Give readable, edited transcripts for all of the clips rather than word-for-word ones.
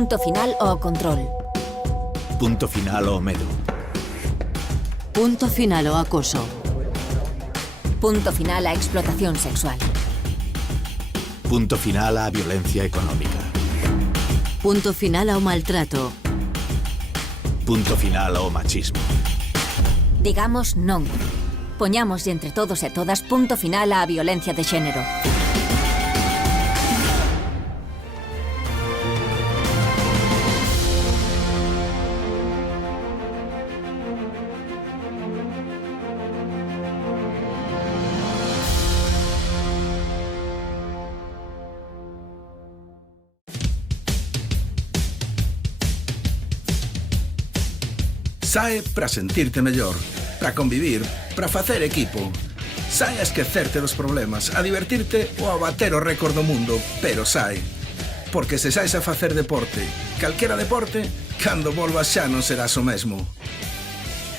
Punto final ao control. Punto final ao medo. Punto final ao acoso. Punto final á explotación sexual. Punto final á violencia económica. Punto final ao maltrato. Punto final ao machismo. Digamos non. Poñámoslle entre todos e todas punto final á violencia de xénero. Sae para sentirte mellor, para convivir, para facer equipo. Sae a esquecerte dos problemas, a divertirte ou a bater o récord do mundo, pero sae. Porque se saes a facer deporte, calquera deporte, cando volvas xa non serás o mesmo.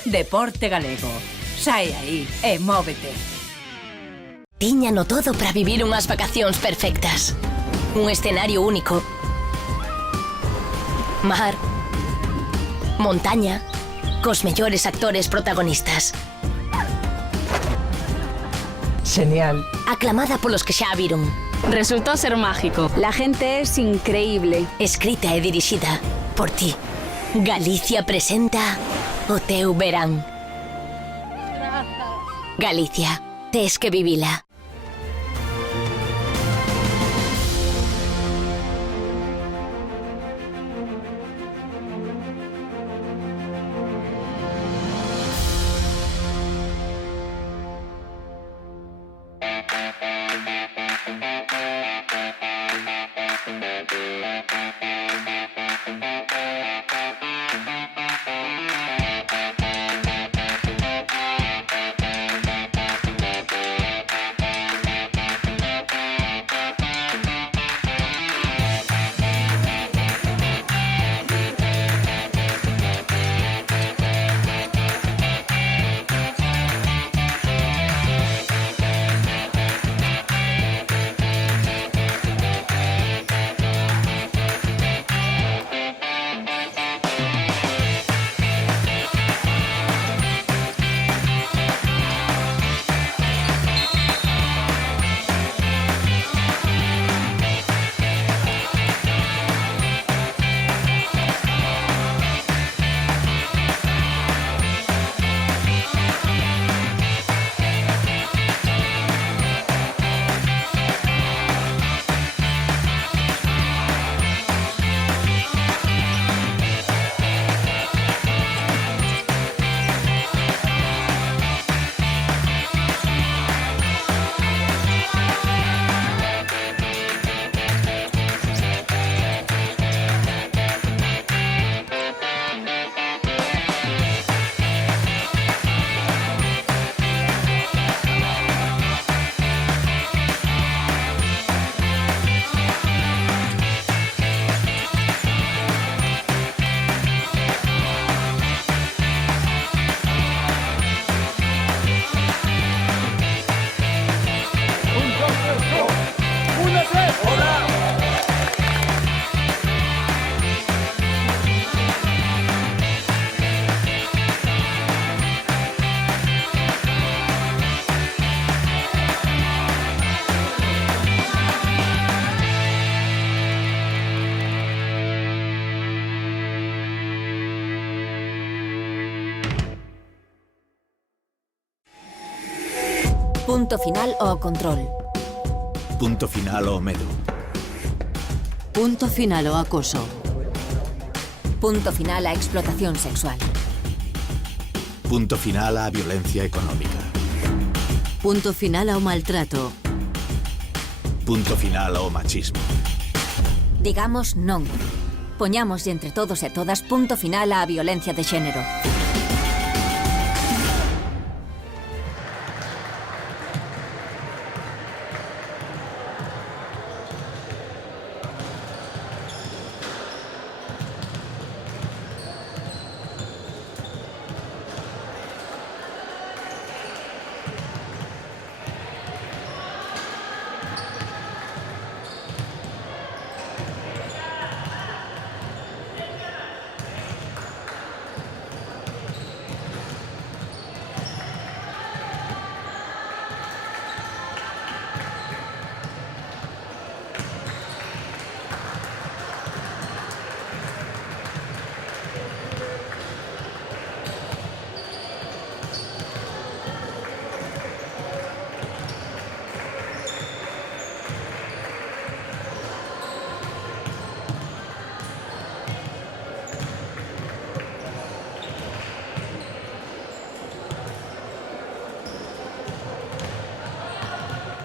Deporte galego. Sae aí e móvete. Tíñano todo para vivir unhas vacacións perfectas. Un escenario único. Mar. Montaña. Cos mellores actores protagonistas. Genial. Aclamada polos que xa a viron. Resultó ser mágico. La gente es increíble. Escrita e dirixida por ti. Galicia presenta o teu verán. Galicia, tes que vivila. Punto final ao control. Punto final ao medo. Punto final ao acoso. Punto final á explotación sexual. Punto final á violencia económica. Punto final ao maltrato. Punto final ao machismo. Digamos non. Poñámoslle entre todos e todas punto final á violencia de xénero.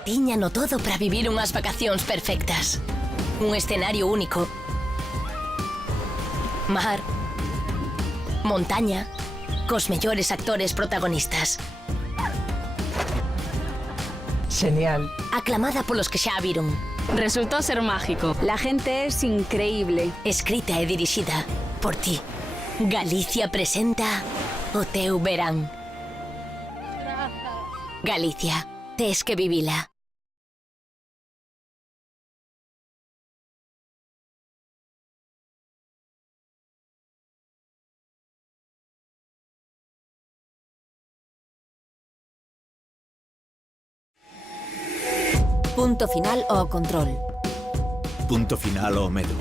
Tíñano todo para vivir unhas vacacións perfectas. Un escenario único. Mar. Montaña. Cos mellores actores protagonistas. Genial. Aclamada polos que xa a viron. Resultó ser mágico. La gente es increíble. Escrita e dirixida por ti. Galicia presenta o teu verán. Galicia, tes que vivila. Punto final ao control. Punto final ao medo.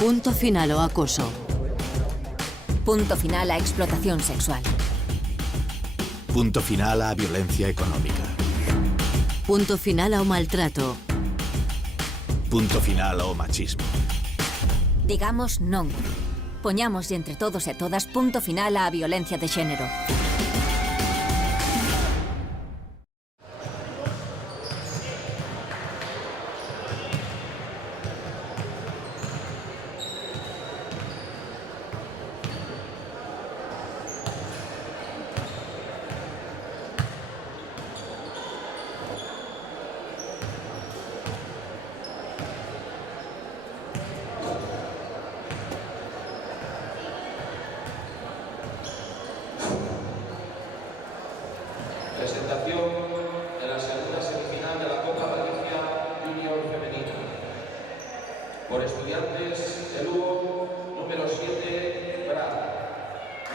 Punto final ao acoso. Punto final á explotación sexual. Punto final á violencia económica. Punto final ao maltrato. Punto final ao machismo. Digamos non. Poñamos entre todos e todas punto final á violencia de xénero. Presentación de la segunda semifinal de la Copa Galicia Junior Femenina. Por estudiantes de Lugo, número 7, Brad,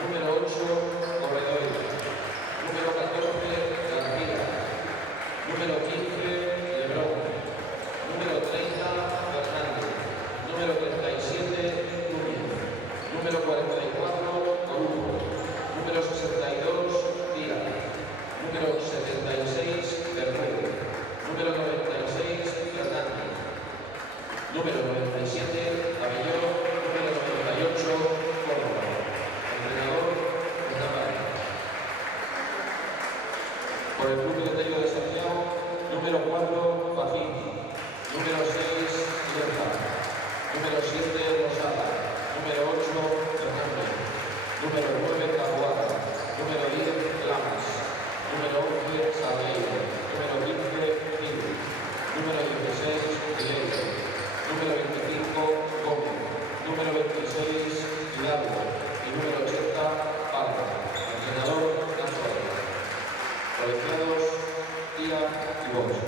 número 8, Corredoiro, número 14, García, número 15, Lebrón, número 30, Fernández, número 37, Núñez, número 44, Corujo, número 62, Díaz, número 76, Bermúdez, número 96, Fernández, número 97, Avelló, número 98, Córdoba. Entrenador, Navarra. Por el Club de Tello de Santiago, número 4, Facín, número 6, Lierza, número 7, Rosada, número 8, Fernández, número 9, Taboada, número 10, Lamas, número 11, Sarleiro, número 15, Gil, número 16, Guilherme, número 25, Gómez, número 26, Hidalgo y número 80, Palma. Entrenador, Navarra. Colegiados, Tía y Bosch.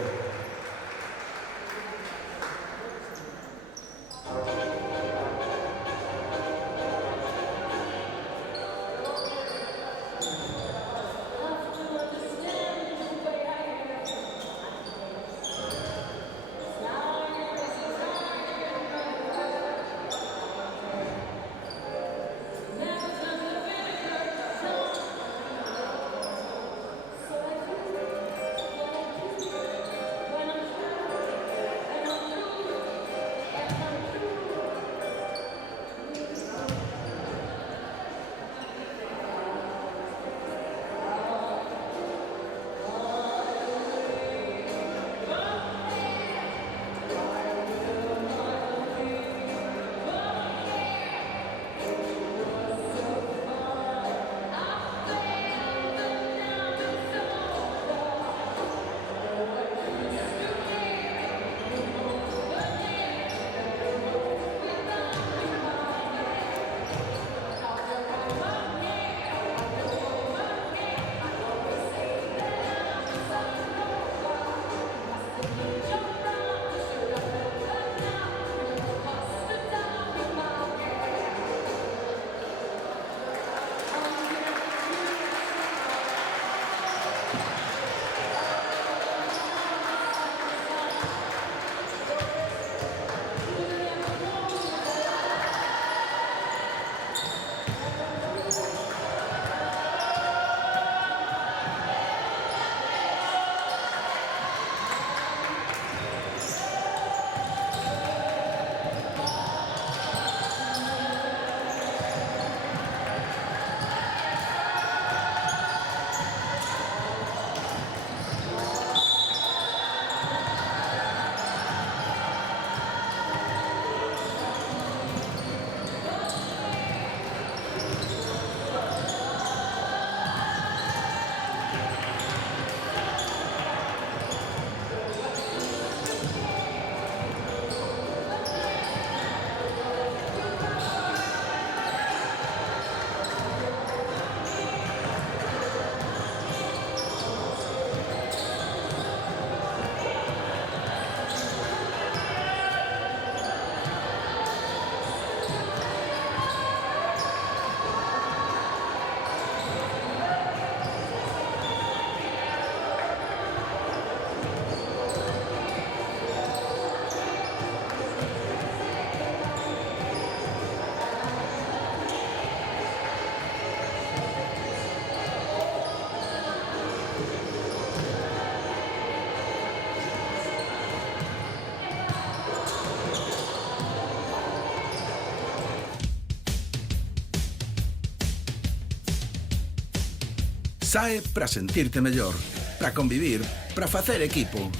SAE para sentirte mellor, para convivir, para facer equipo.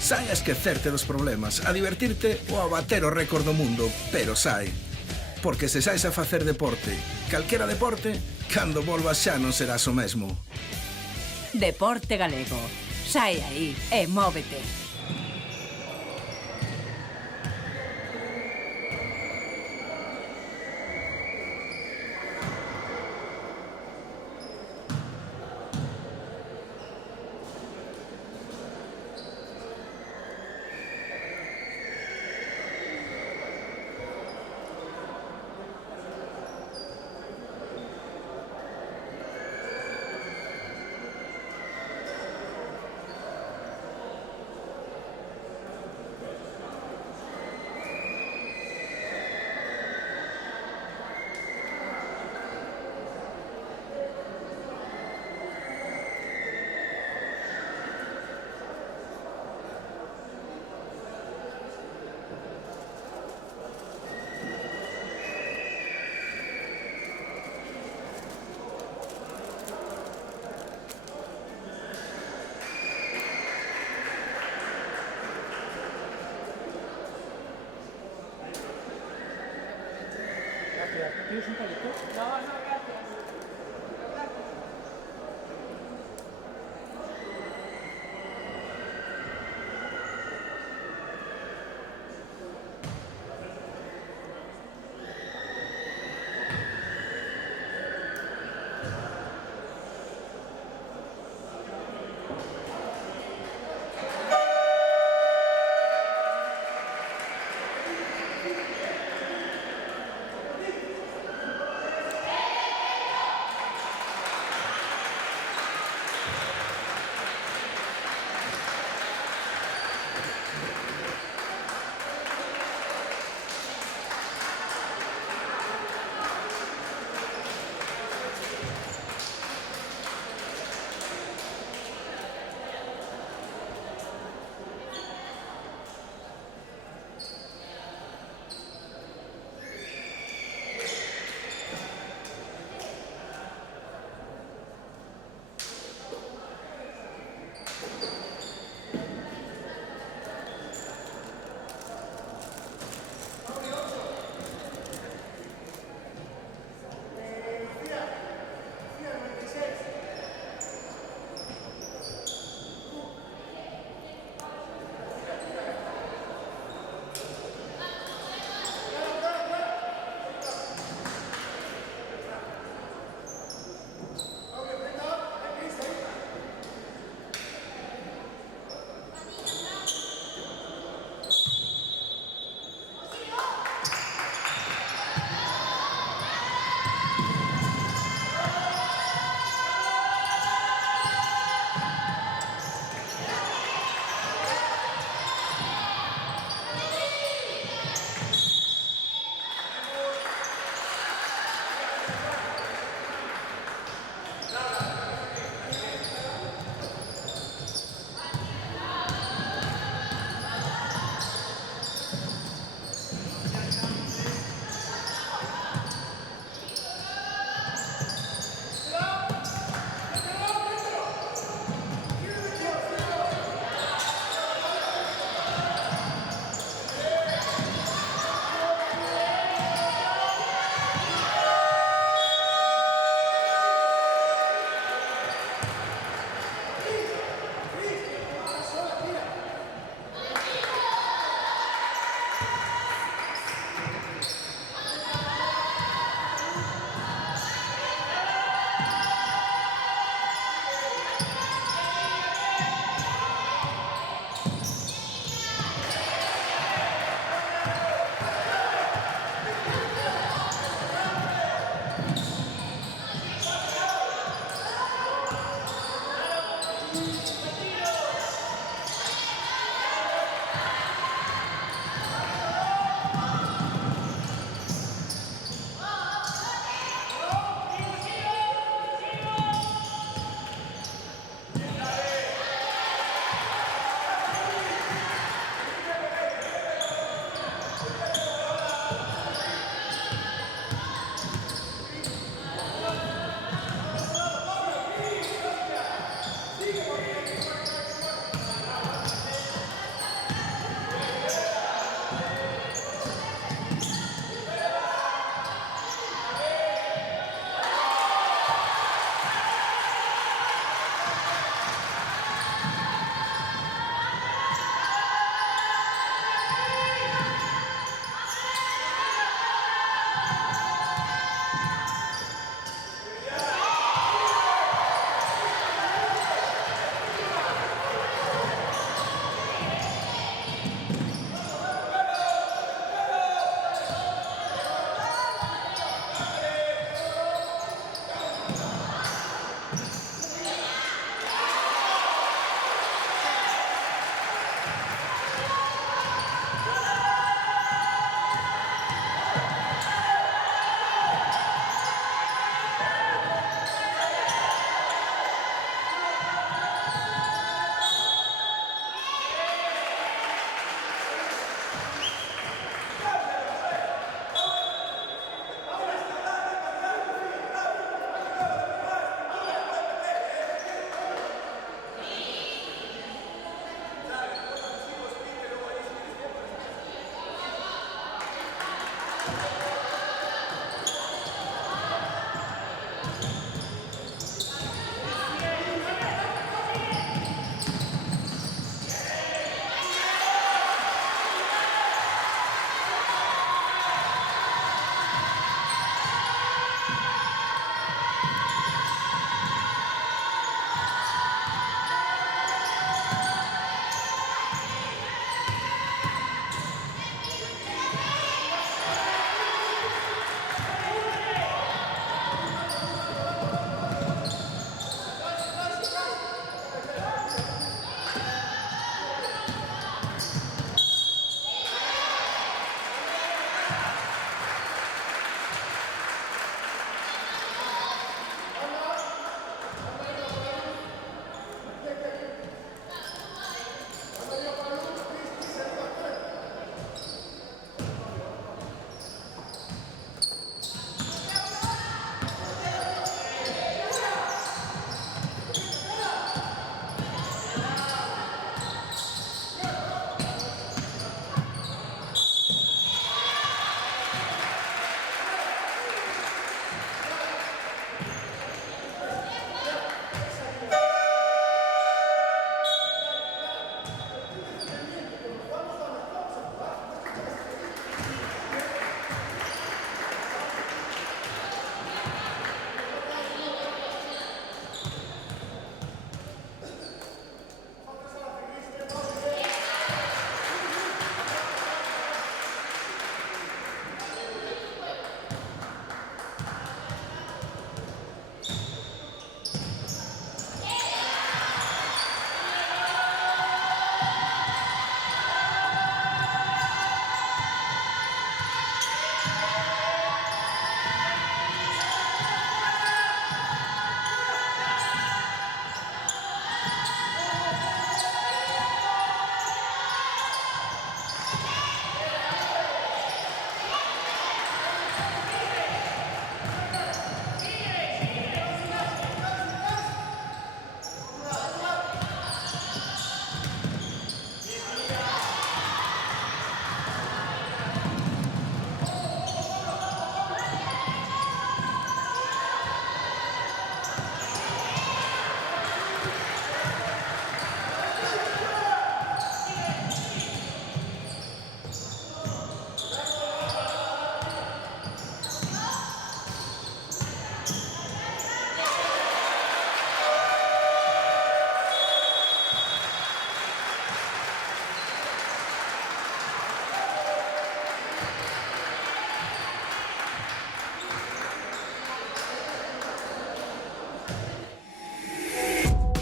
SAE a esquecerte dos problemas, a divertirte ou a bater o récord do mundo, pero SAE. Porque se saes a facer deporte, calquera deporte, cando volvas xa non serás o mesmo. Deporte galego. Sae aí e móvete. ¿Tienes un palito? No, gracias.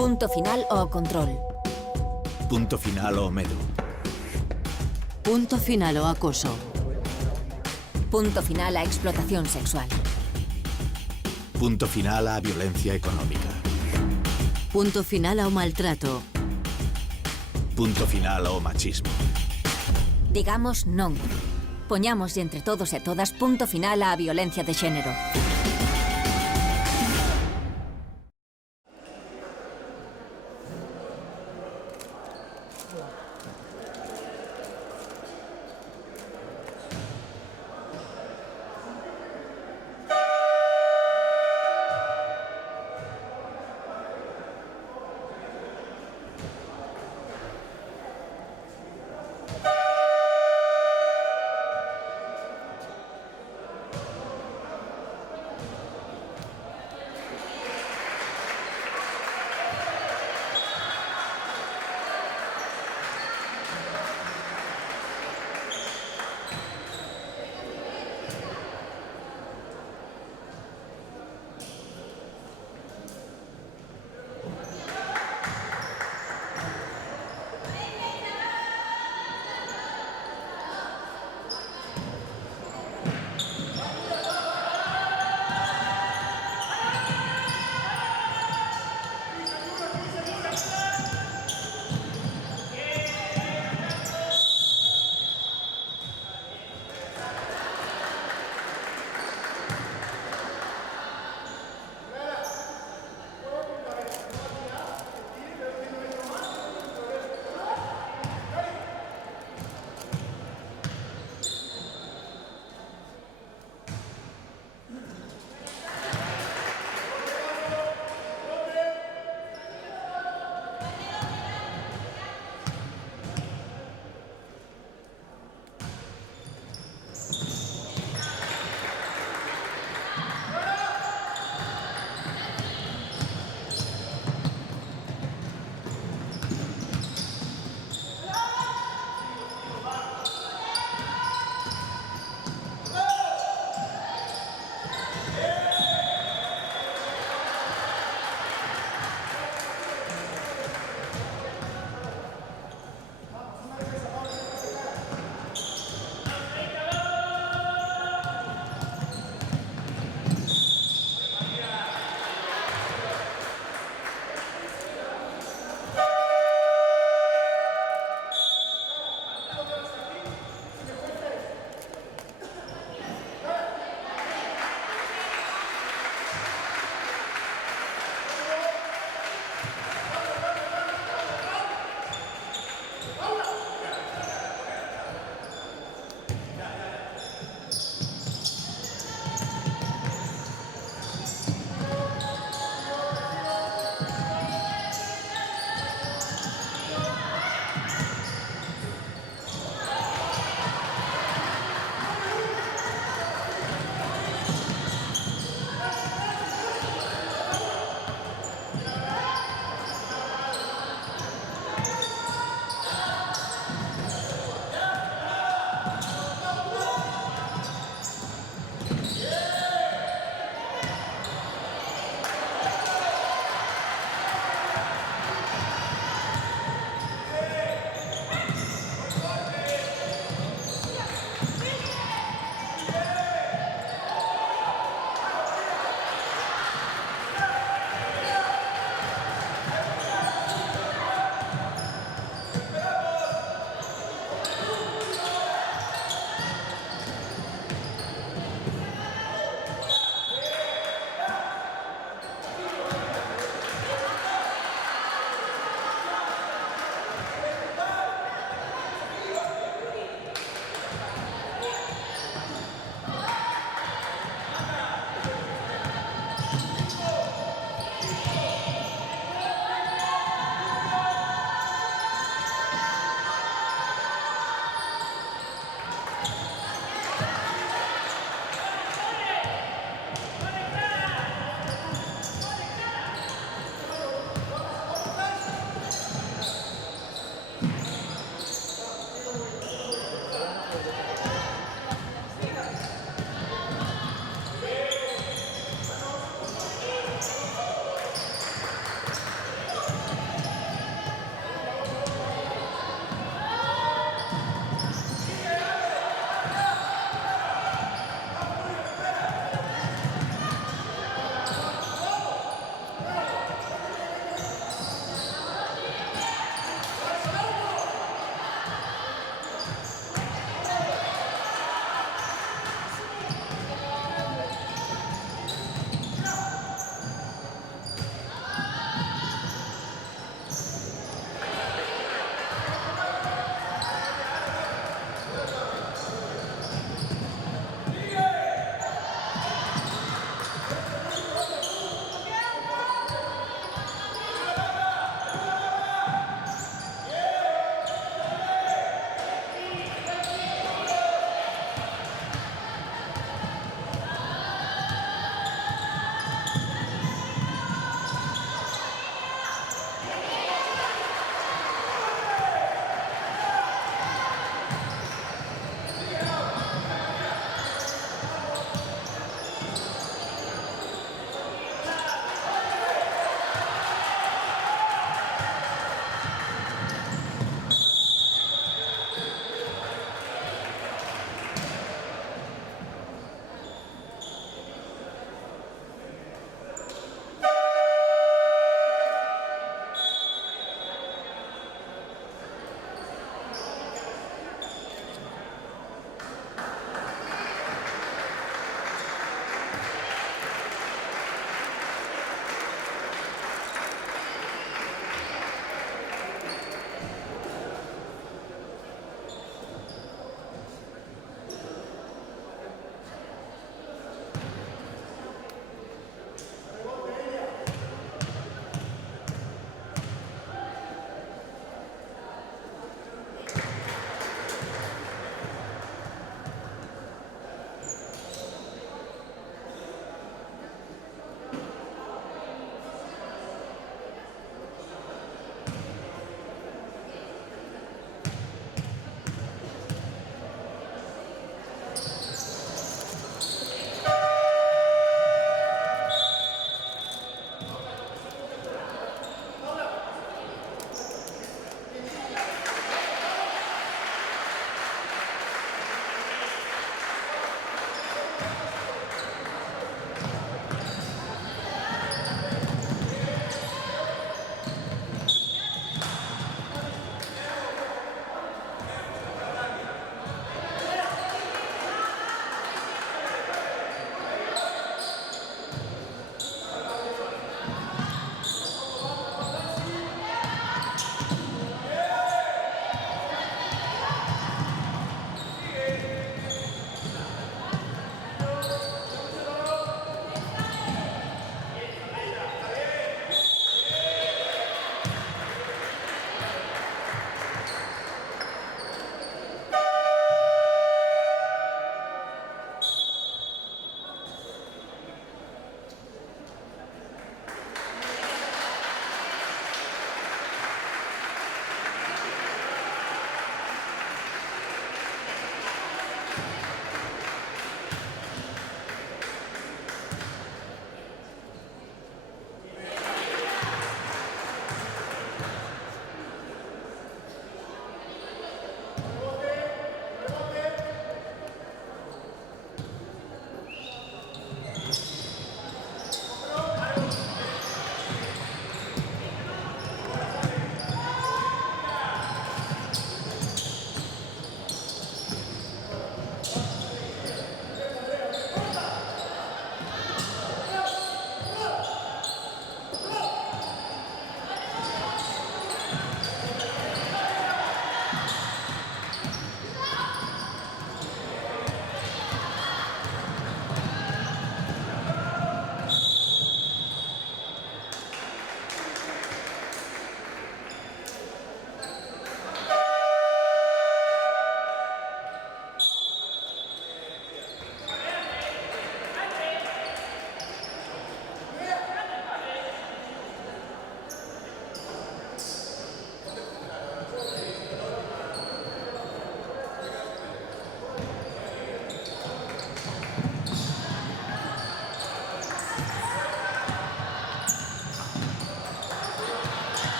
Punto final o control. Punto final o medo. Punto final o acoso. Punto final a explotación sexual. Punto final a violencia económica. Punto final ao maltrato. Punto final ao machismo. Digamos non. Poñamos entre todos e todas punto final á violencia de xénero.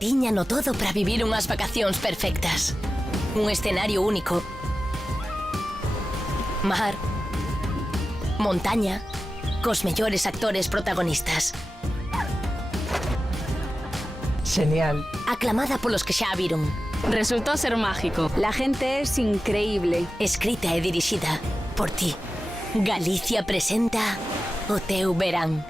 Tíñano todo para vivir unhas vacacións perfectas. Un escenario único. Mar. Montaña. Cos mellores actores protagonistas. Genial. Aclamada polos que xa a viron. Resultó ser mágico. La gente es increíble. Escrita e dirixida por ti. Galicia presenta o teu verán.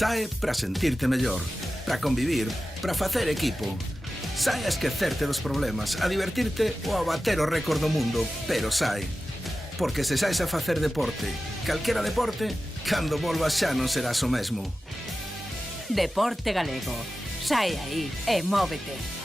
Sae para sentirte mellor, para convivir, para facer equipo. Sae a esquecerte dos problemas, a divertirte ou a bater o récord do mundo, pero sae. Porque se saes a facer deporte, calquera deporte, cando volvas xa non serás o mesmo. Deporte Galego. Sae aí e móvete.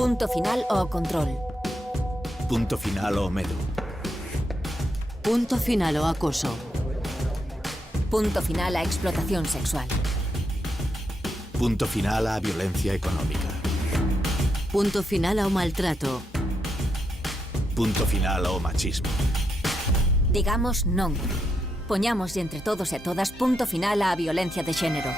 Punto final o control. Punto final o medo. Punto final o acoso. Punto final a explotación sexual. Punto final a violencia económica. Punto final ao maltrato. Punto final ao machismo. Digamos non. Poñamos entre todos e todas punto final á violencia de xénero.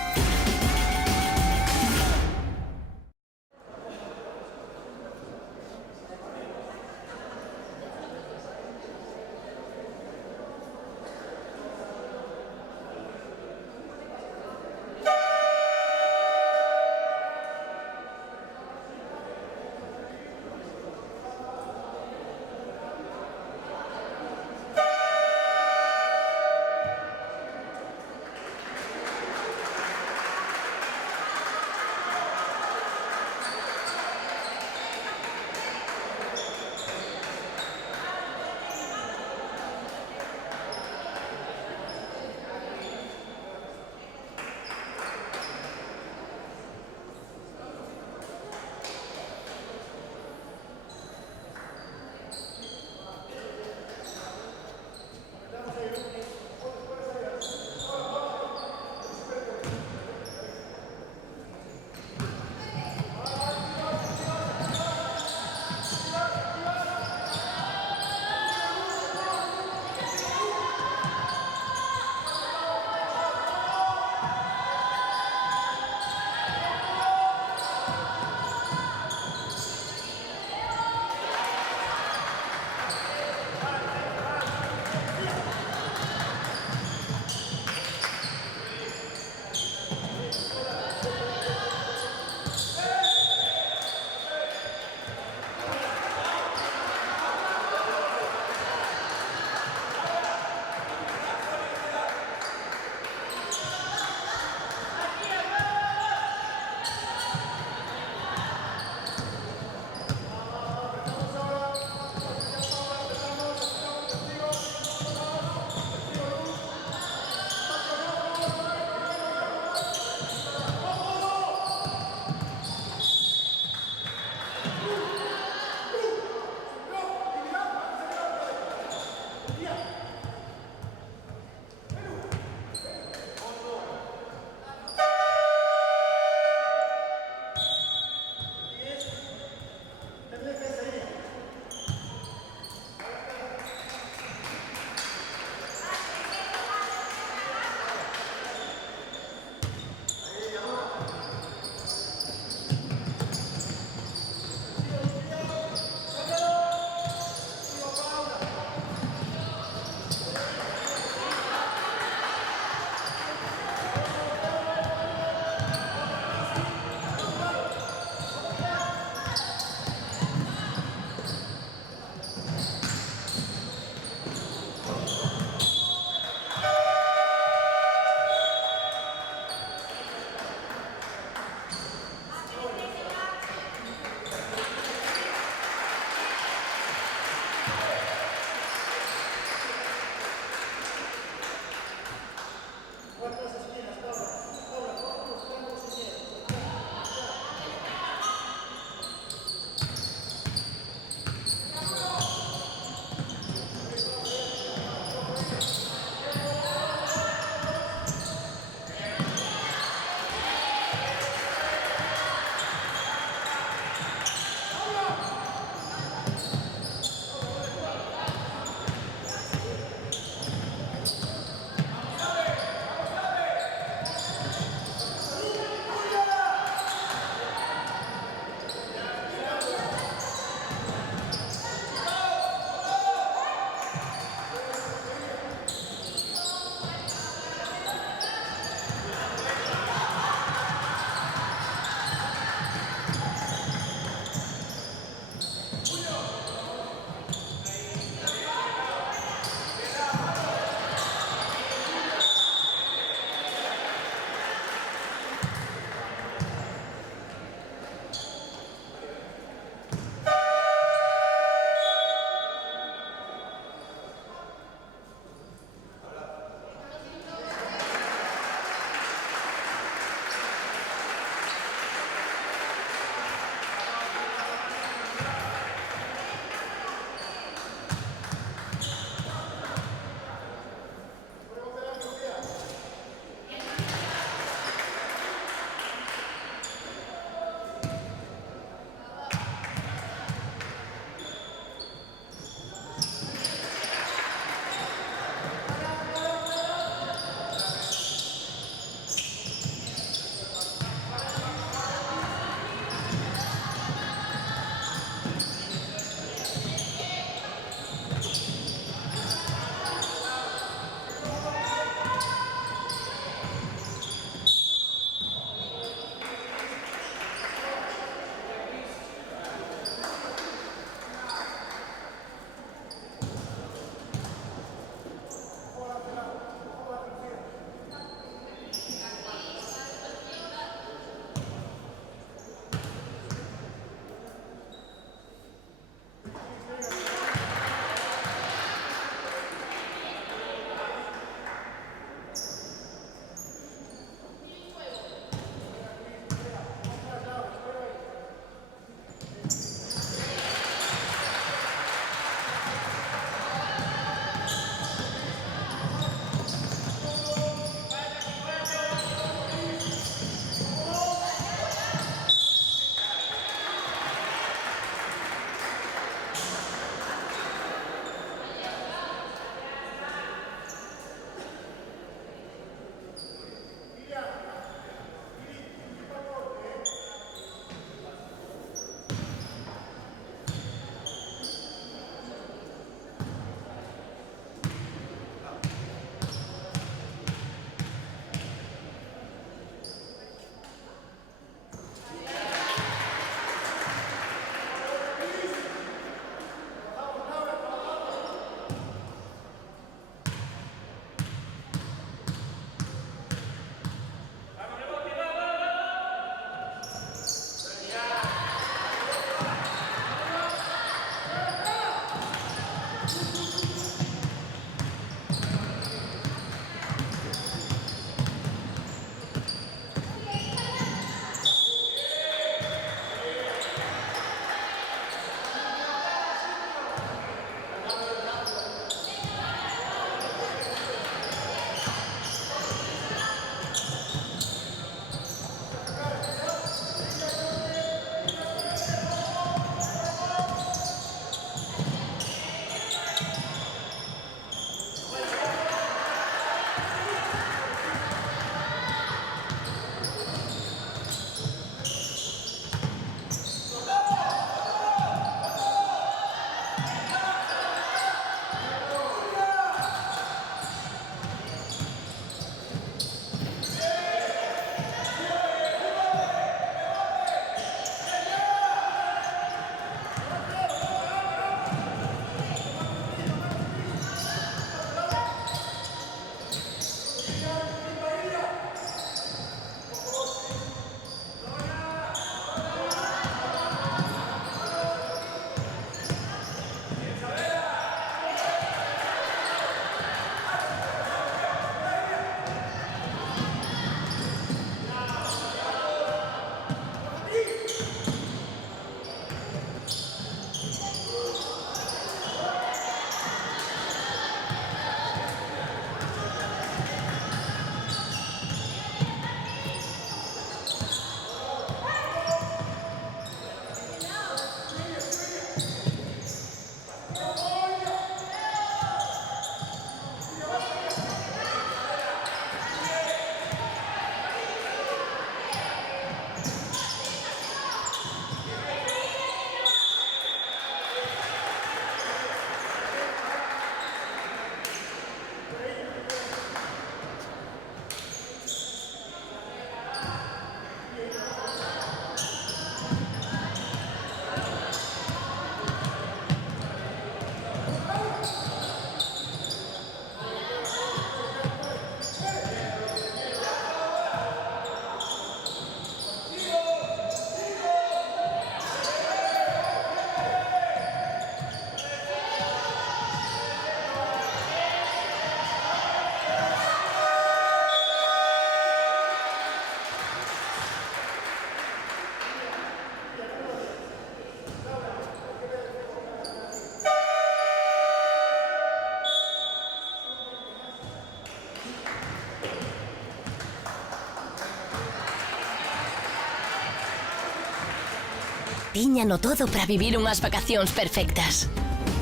Tíñano todo para vivir unhas vacacións perfectas.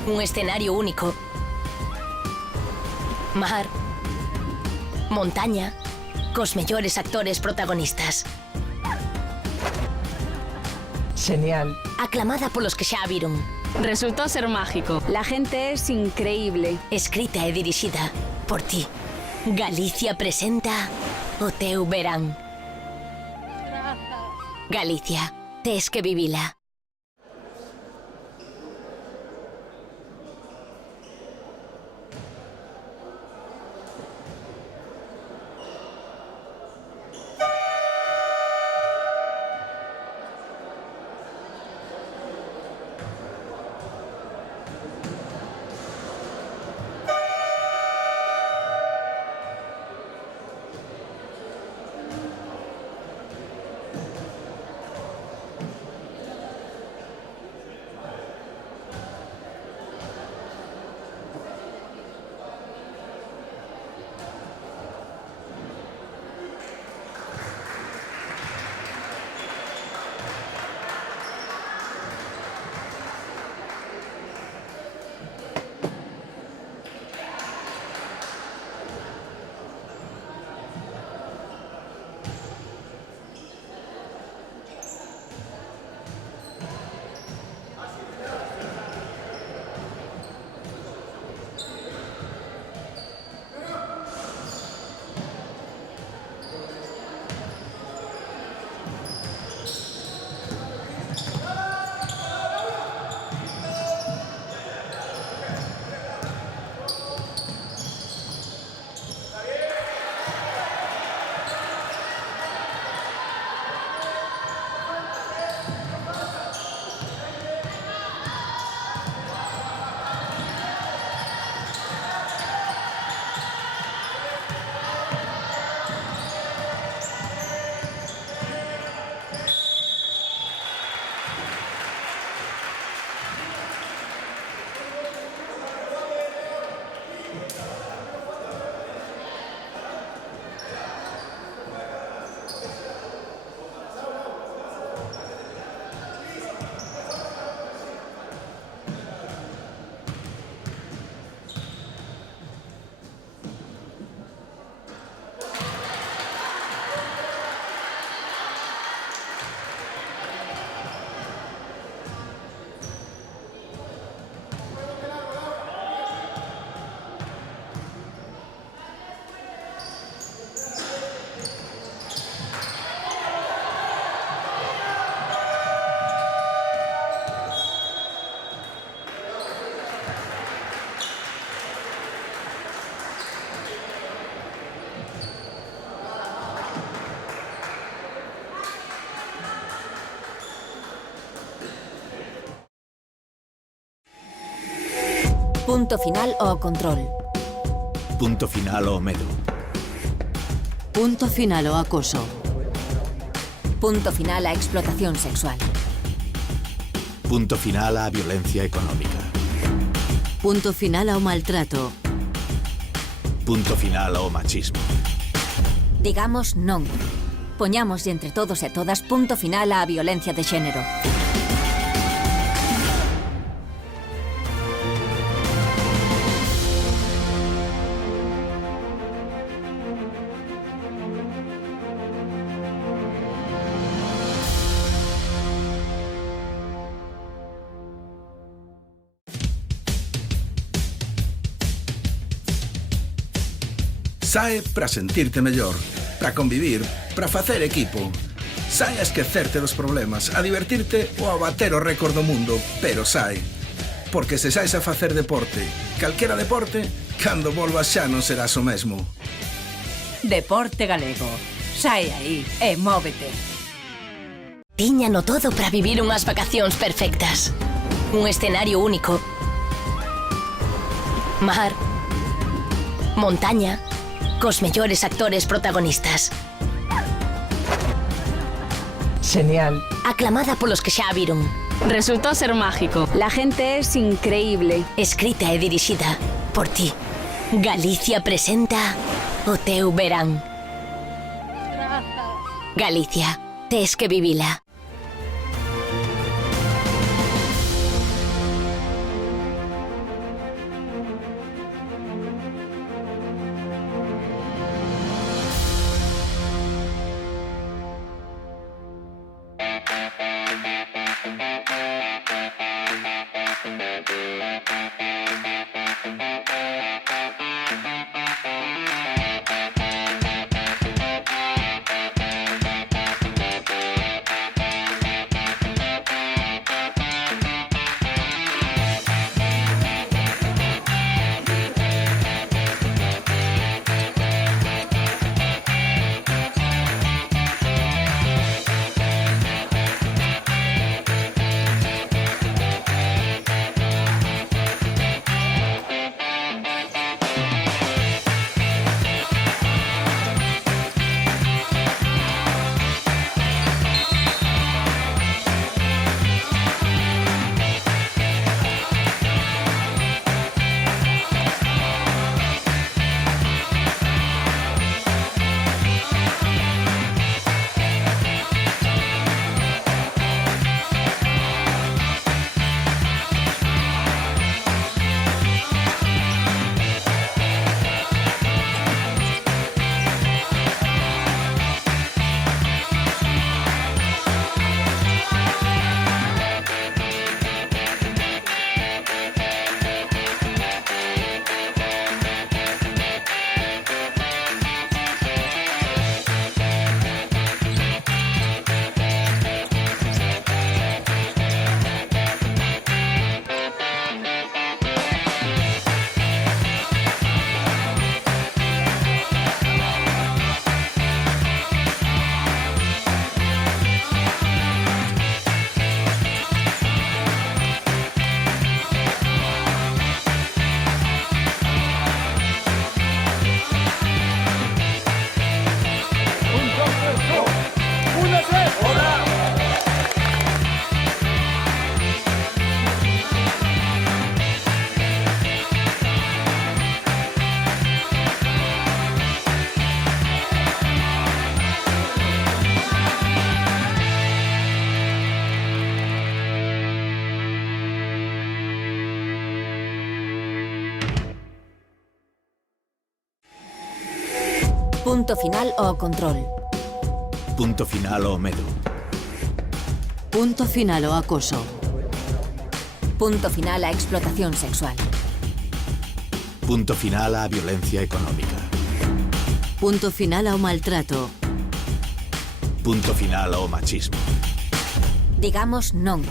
Un escenario único. Mar. Montaña. Cos mellores actores protagonistas. Genial. Aclamada polos que xa a viron. Resultó ser mágico. La gente es increíble. Escrita e dirixida por ti. Galicia presenta o teu verán. Galicia, tes que vivila. Punto final ao control. Punto final ao medo. Punto final ao acoso. Punto final á explotación sexual. Punto final á violencia económica. Punto final ao maltrato. Punto final ao machismo. Digamos non. Poñámoslle entre todos e todas punto final á violencia de xénero. Sae para sentirte mellor, para convivir, para facer equipo. Sae a esquecerte dos problemas, a divertirte ou a bater o récord do mundo, pero sae. Porque se saes a facer deporte, calquera deporte, cando volvas xa non serás o mesmo. Deporte galego. Sae aí e móvete. Tíñano todo para vivir unhas vacacións perfectas. Un escenario único. Mar. Montaña. Cos mellores actores protagonistas. Genial. Aclamada polos que xa a viron. Resultó ser mágico. La gente es increíble. Escrita e dirixida por ti. Galicia presenta o teu verán. Galicia, tes que vivila. Punto final o control. Punto final o medo. Punto final o acoso. Punto final a explotación sexual. Punto final a violencia económica. Punto final ao maltrato. Punto final ao machismo. Digamos non.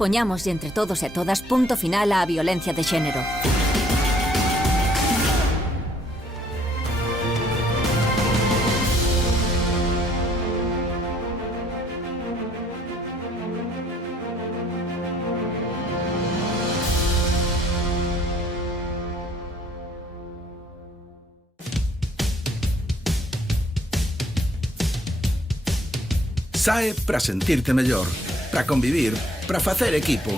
Poñamos entre todos e todas punto final á violencia de xénero. Sae para sentirte mellor, para convivir, para facer equipo.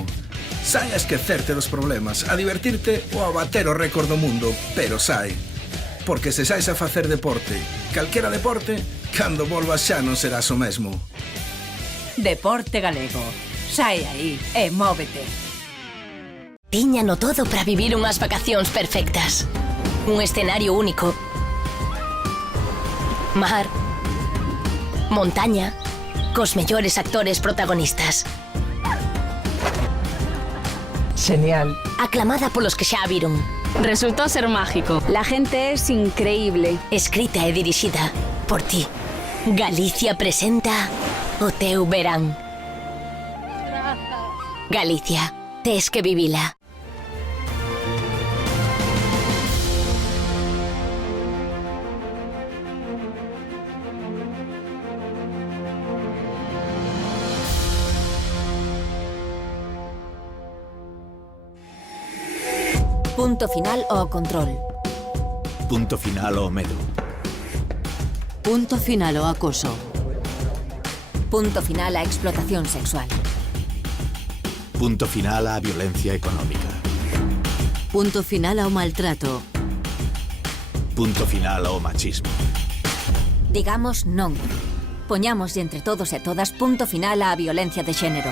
Sae a esquecerte dos problemas, a divertirte ou a bater o récord do mundo, pero sae. Porque se saes a facer deporte, calquera deporte, cando volvas xa non serás o mesmo. Deporte Galego. Sae aí e móvete. Tíñano todo para vivir unhas vacacións perfectas. Un escenario único. Mar. Montaña. Cos mellores actores protagonistas. Genial. Aclamada polos que xa a viron. Resultó ser mágico. La gente es increíble. Escrita e dirixida por ti. Galicia presenta o teu verán. Galicia, tes que vivila. Punto final o control. Punto final o medo. Punto final o acoso. Punto final a explotación sexual. Punto final a violencia económica. Punto final ao maltrato. Punto final ao machismo. Digamos non. Poñamos entre todos e todas punto final á violencia de xénero.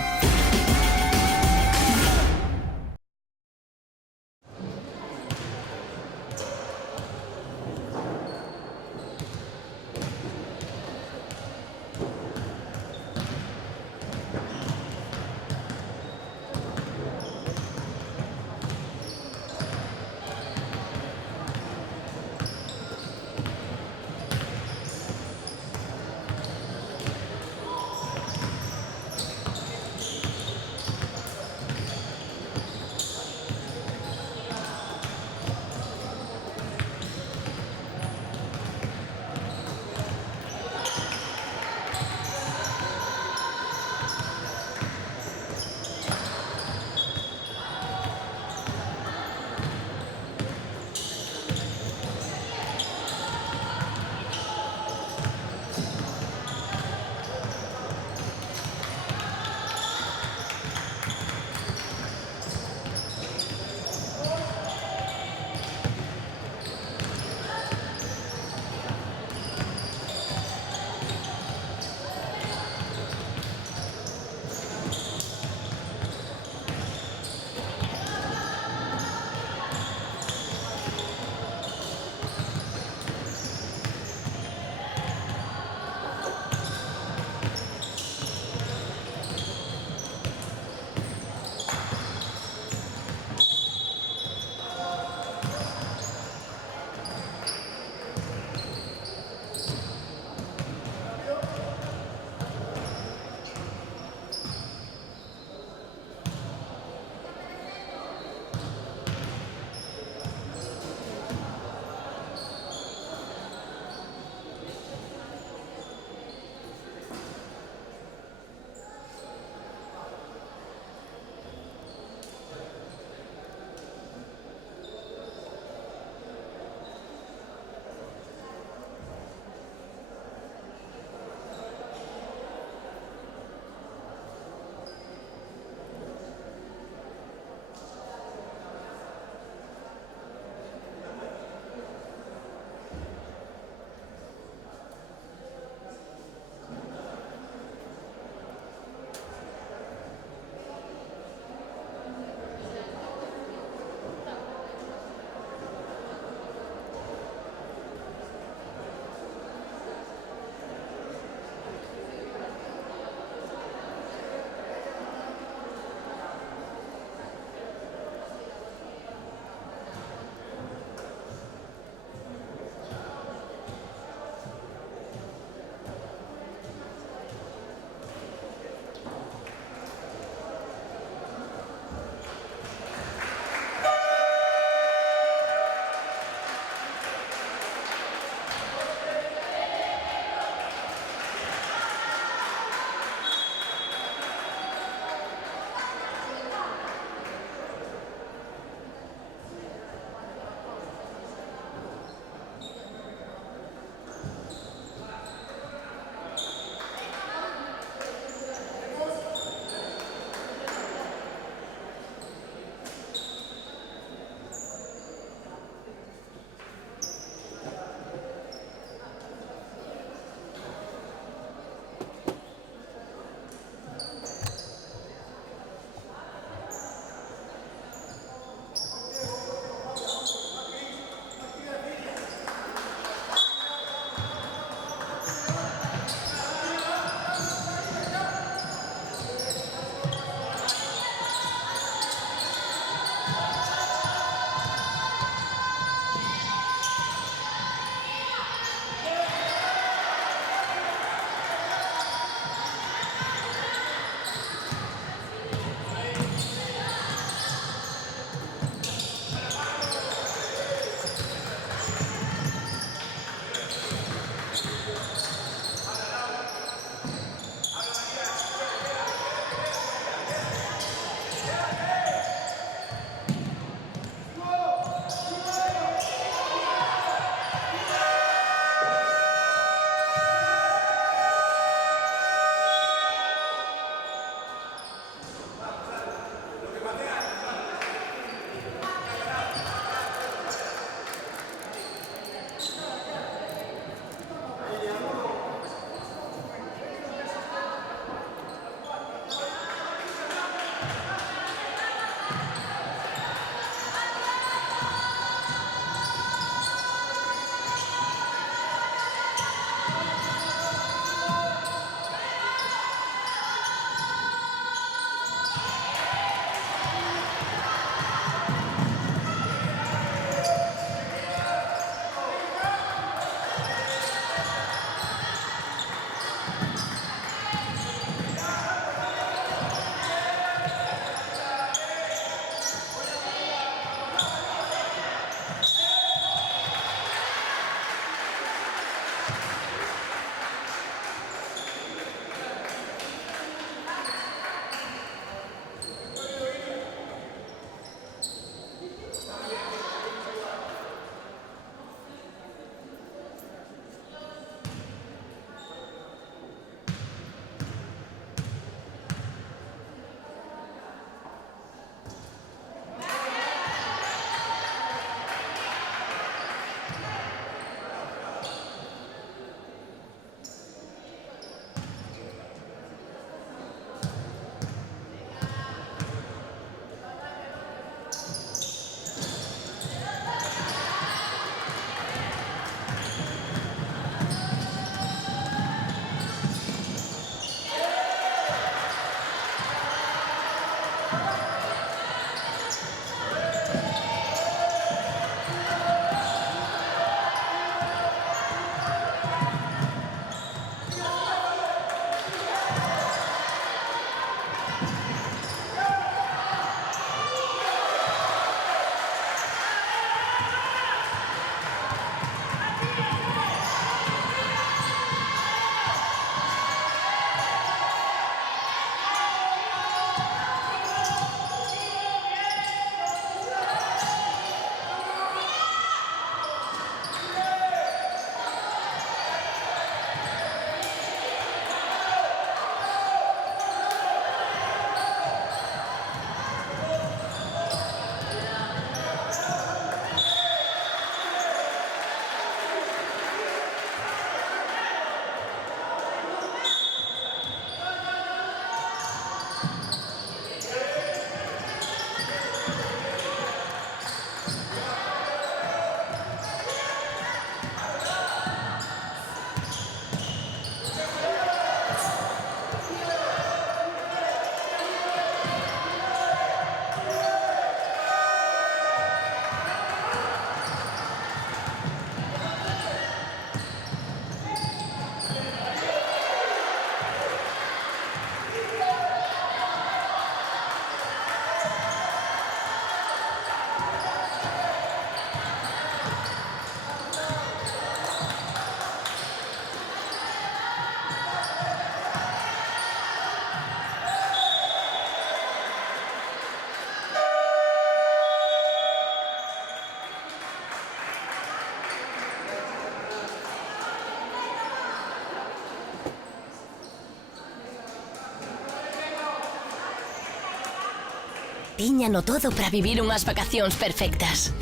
Tíñano todo para vivir unhas vacacións perfectas.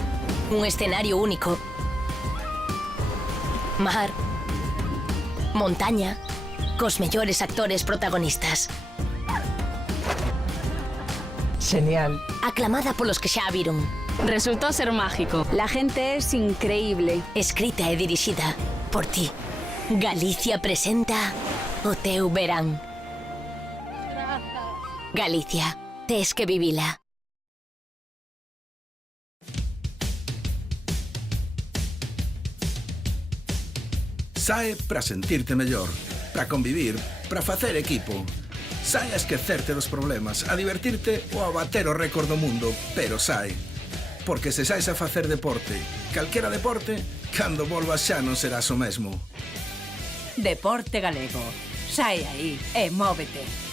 Un escenario único. Mar. Montaña. Cos mellores actores protagonistas. Genial. Aclamada polos que xa a viron. Resultó ser mágico. La gente es increíble. Escrita e dirixida por ti. Galicia presenta o teu verán. Galicia, tes que vivila. Sae para sentirte mellor, para convivir, para facer equipo. Sae a esquecerte dos problemas, a divertirte ou a bater o récord do mundo, pero sae. Porque se saes a facer deporte, calquera deporte, cando volvas xa non serás o mesmo. Deporte galego. Sae aí e móvete.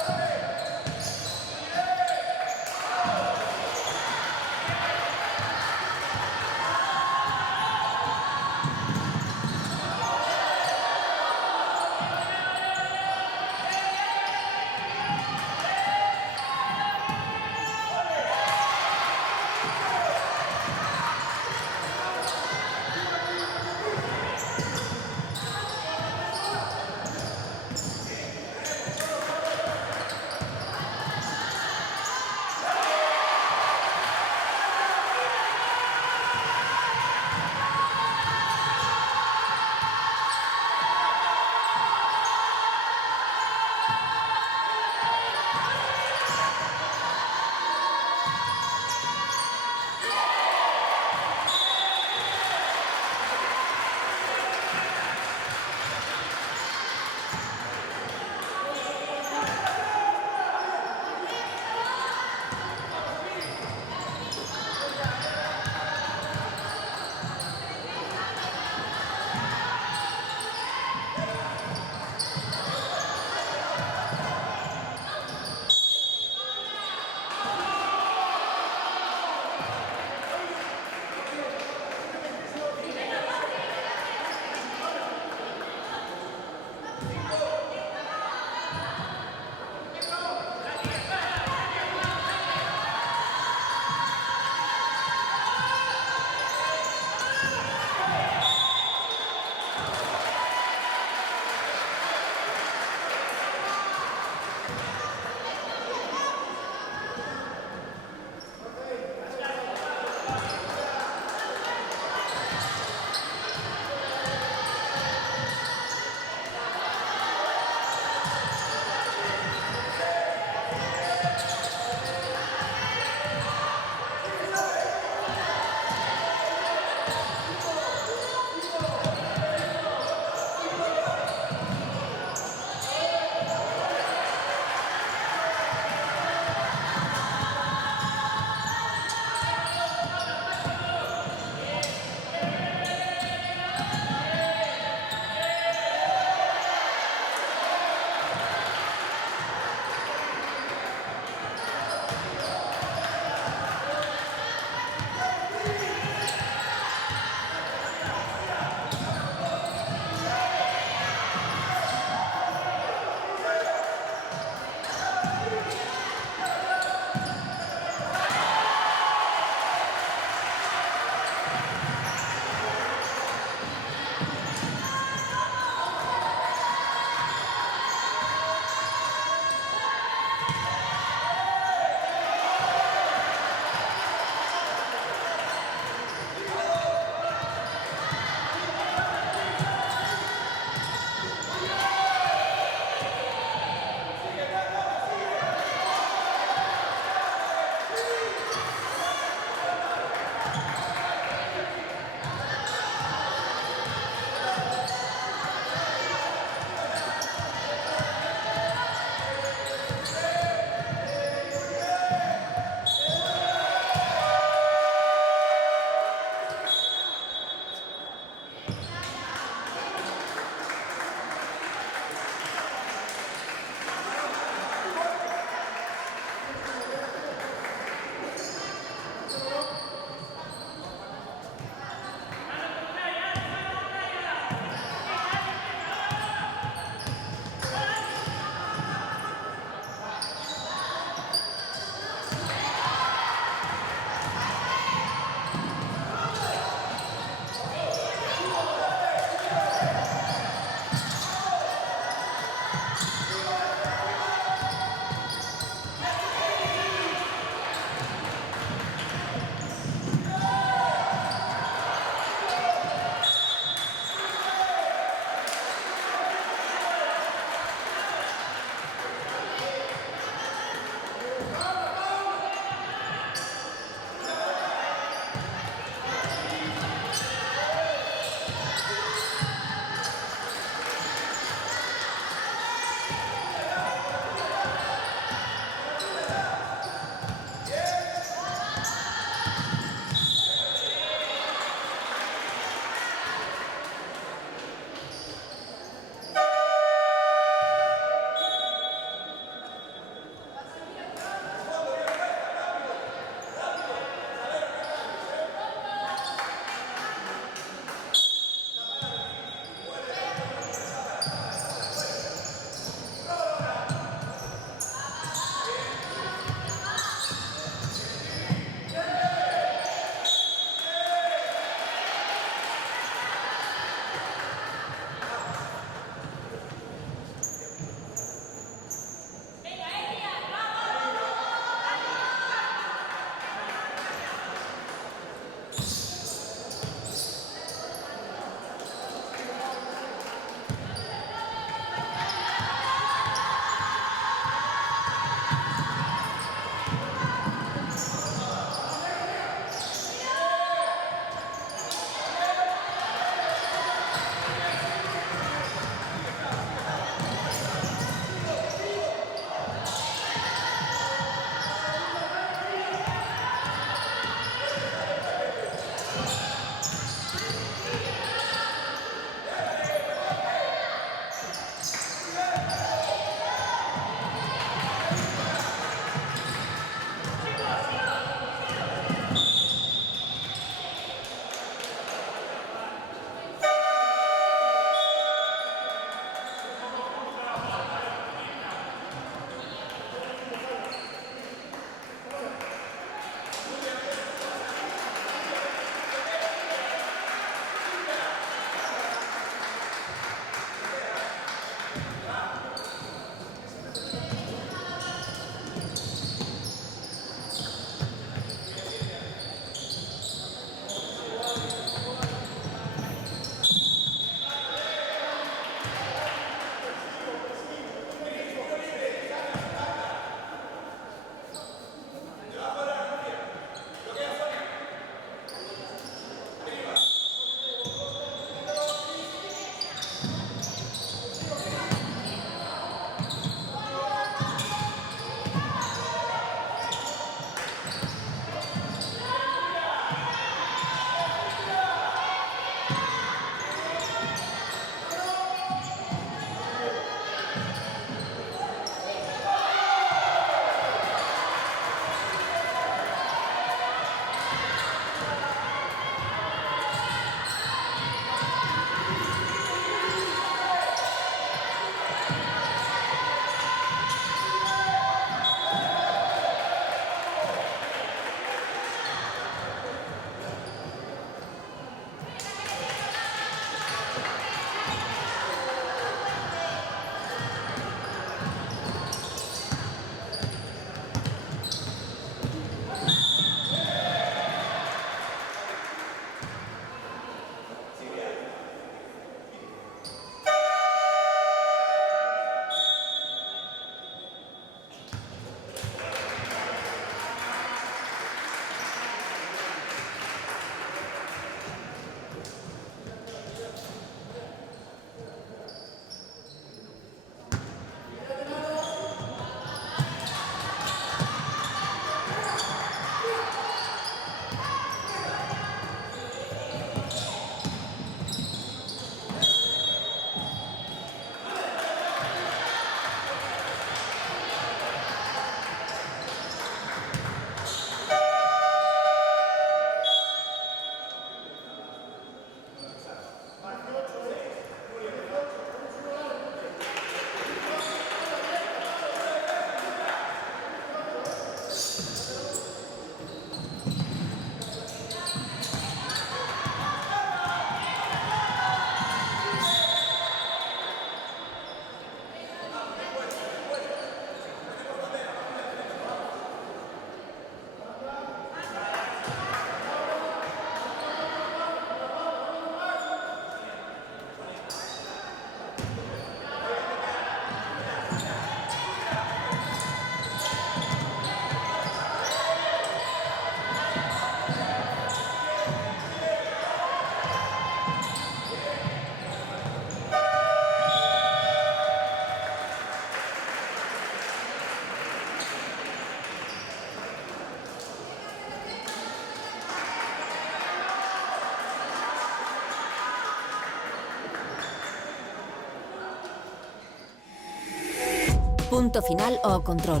Punto final o control.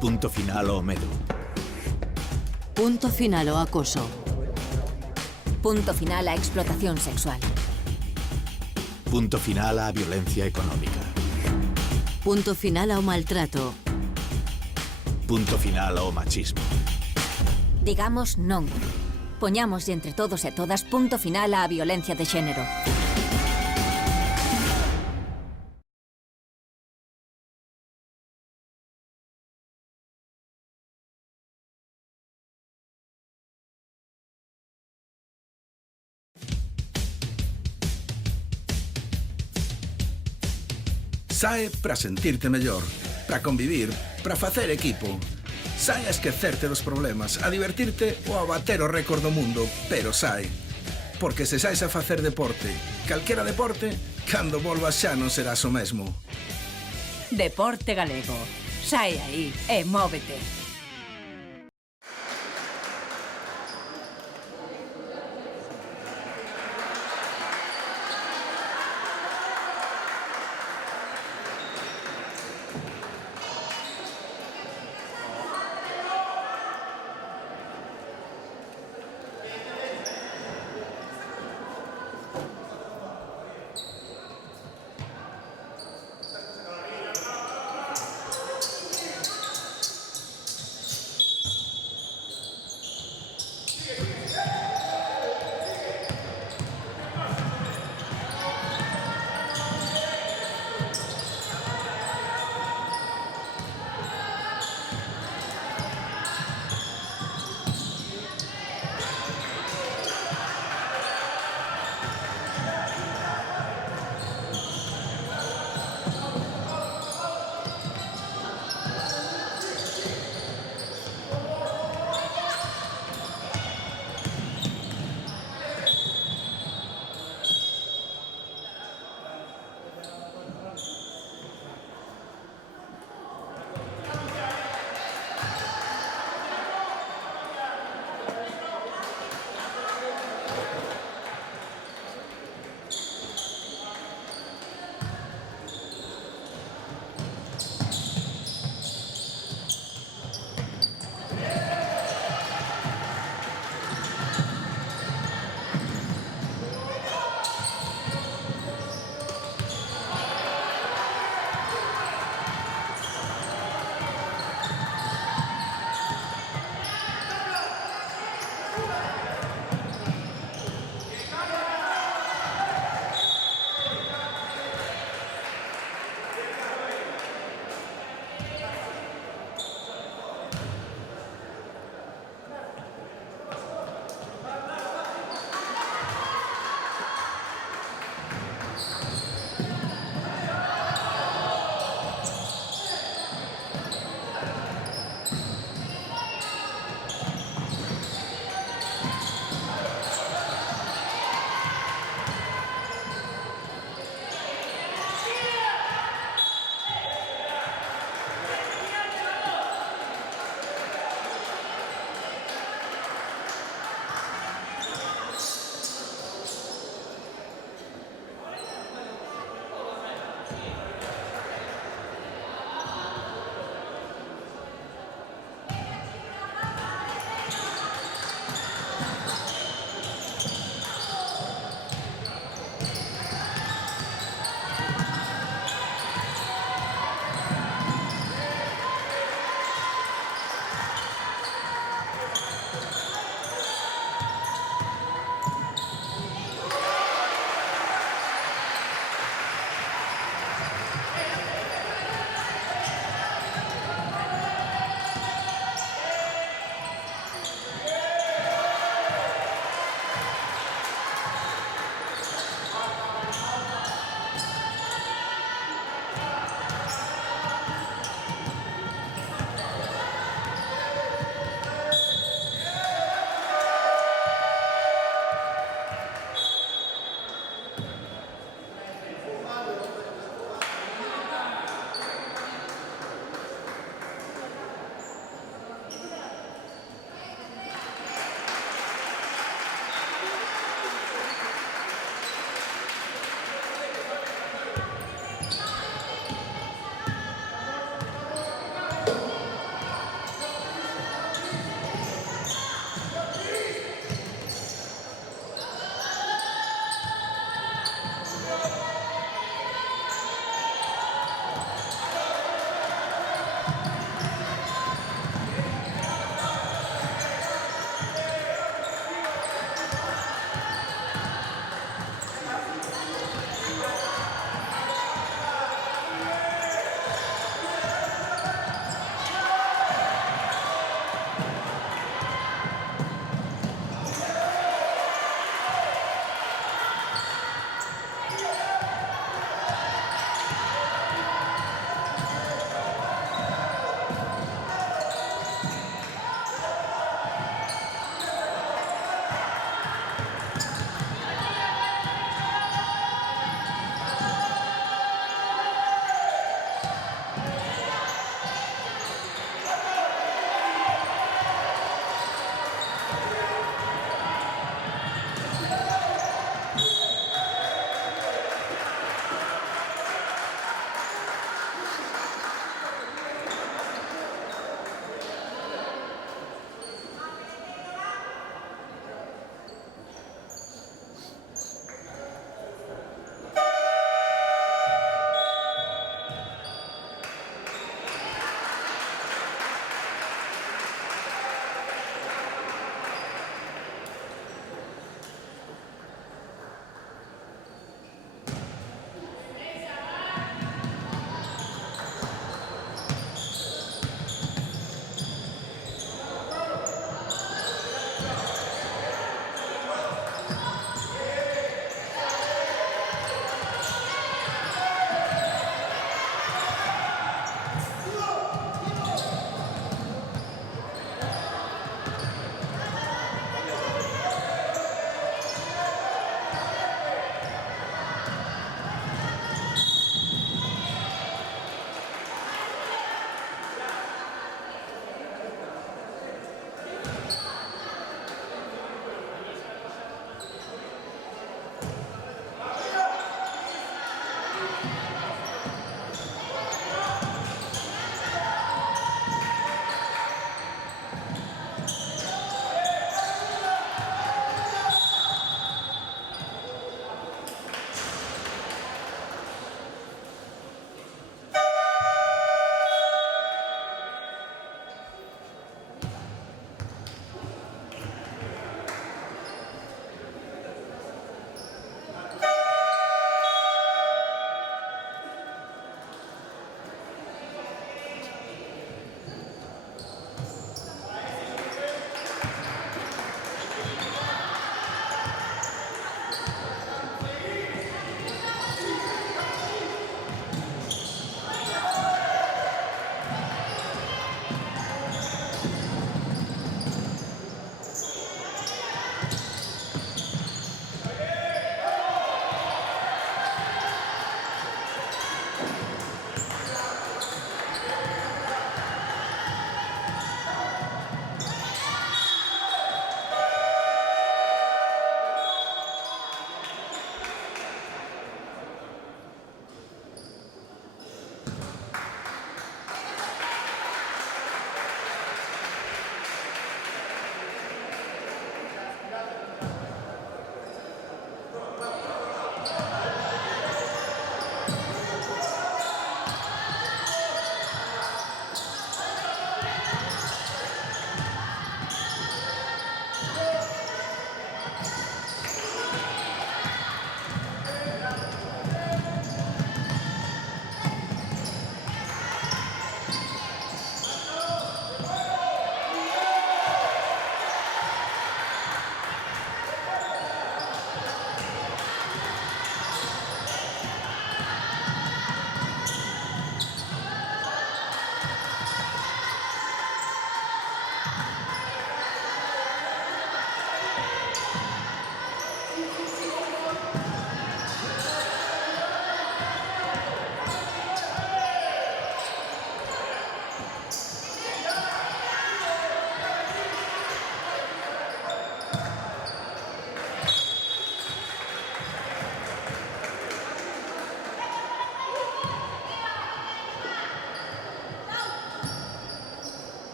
Punto final o medo. Punto final o acoso. Punto final a explotación sexual. Punto final á violencia económica. Punto final ao maltrato. Punto final ao machismo. Digamos non. Poñamos entre todos e todas punto final á violencia de xénero. Sae para sentirte mellor, para convivir, para facer equipo. Sae a esquecerte dos problemas, a divertirte ou a bater o récord do mundo, pero sae. Porque se saes a facer deporte, calquera deporte, cando volvas xa non serás o mesmo. Deporte Galego. Sae aí e móvete.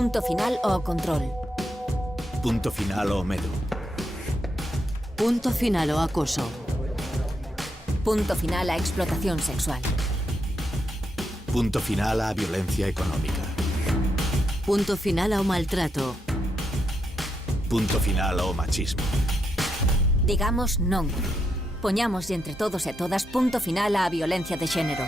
Punto final o control. Punto final o medo. Punto final o acoso. Punto final a explotación sexual. Punto final a violencia económica. Punto final ao maltrato. Punto final ao machismo. Digamos non. Poñamos entre todos e todas punto final á violencia de xénero.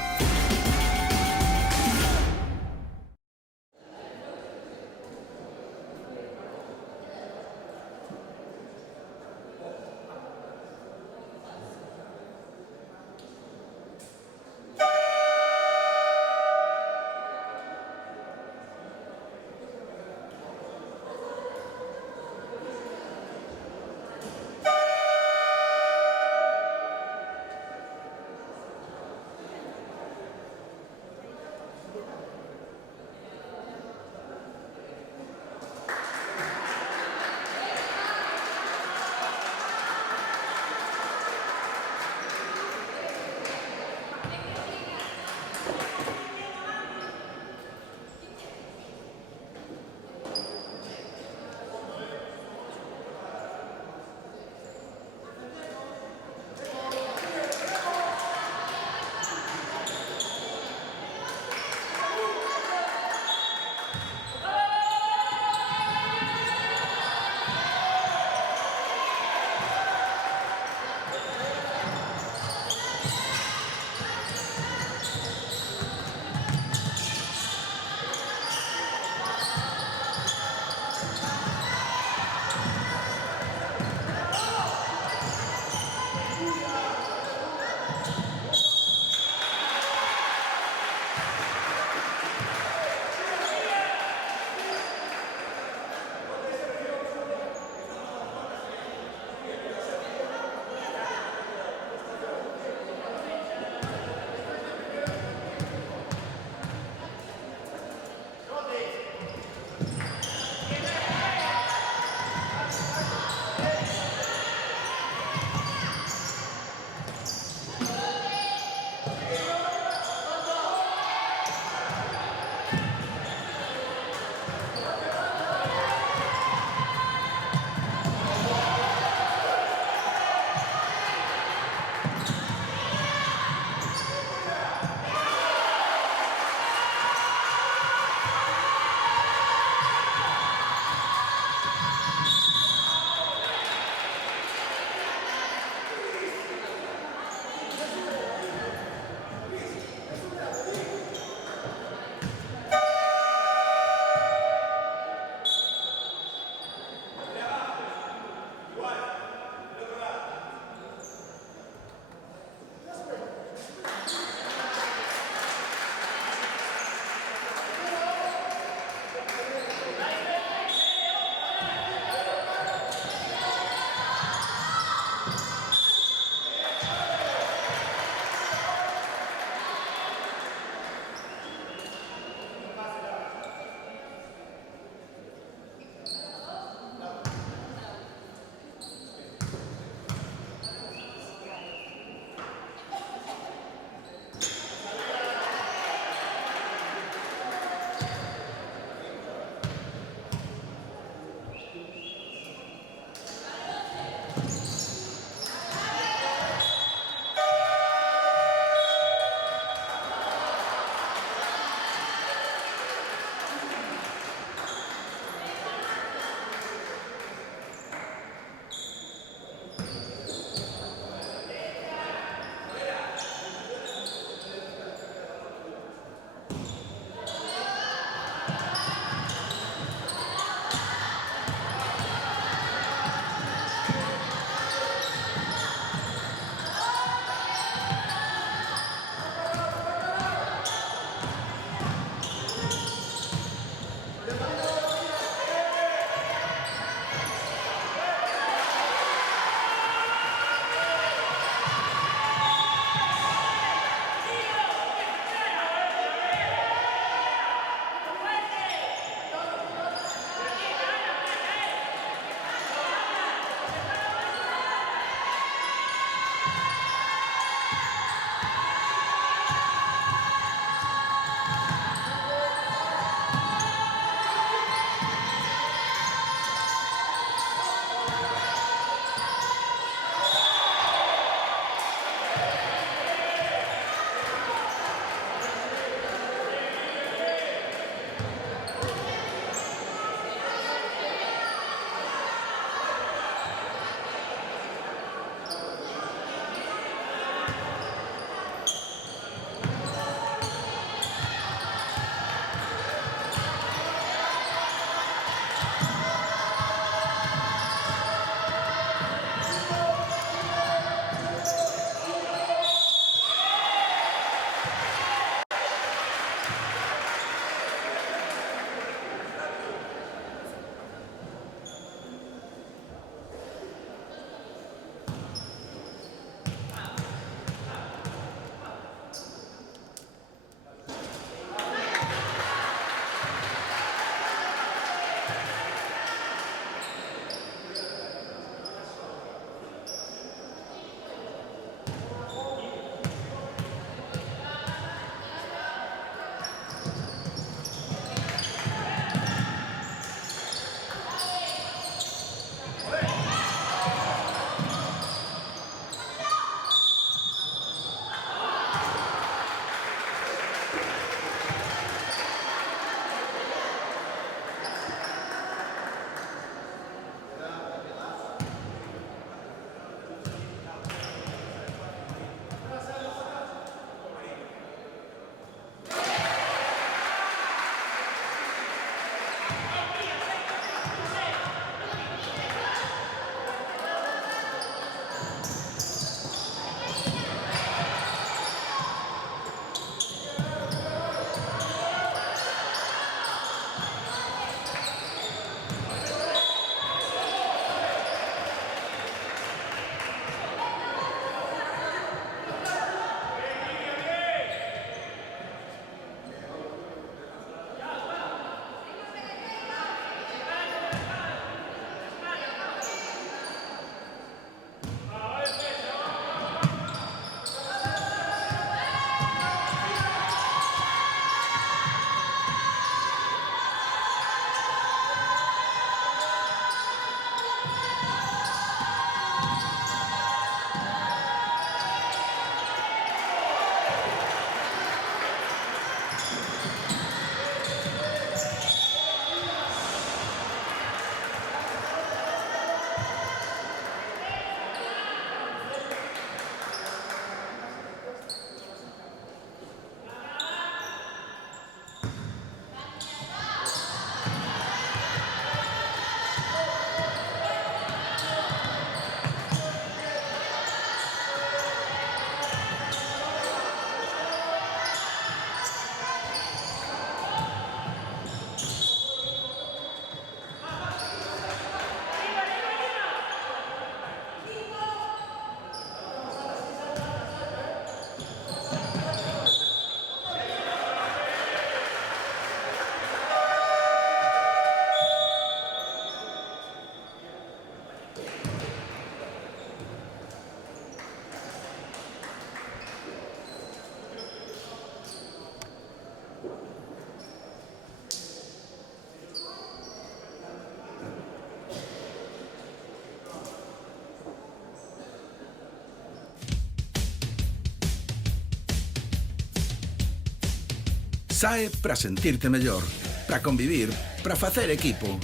SAE para sentirte mellor, para convivir, para facer equipo.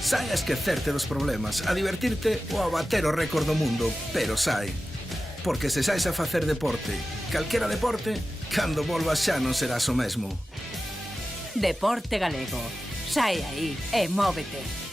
SAE a esquecerte dos problemas, a divertirte ou a bater o récord do mundo, pero SAE. Porque se sais a facer deporte, calquera deporte, cando volvas xa non serás o mesmo. Deporte Galego. Sae aí e móvete.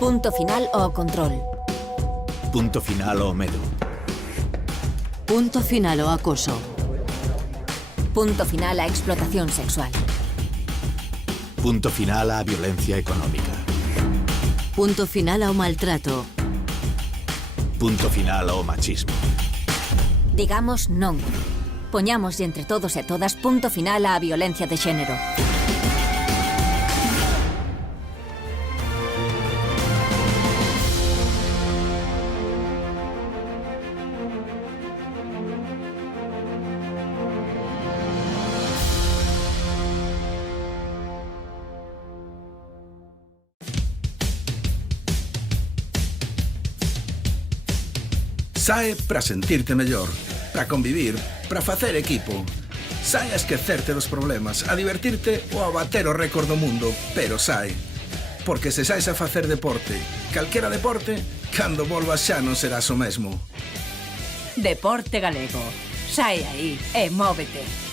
Punto final ao control. Punto final ao medo. Punto final ao acoso. Punto final á explotación sexual. Punto final á violencia económica. Punto final ao maltrato. Punto final ao machismo. Digamos non. Poñamos entre todos e todas punto final á violencia de xénero. SAE para sentirte mellor, para convivir, para facer equipo. SAE a esquecerte dos problemas, a divertirte ou a bater o récord do mundo, pero SAE. Porque se sais a facer deporte, calquera deporte, cando volvas xa non serás o mesmo. Deporte Galego. Sae aí e móvete.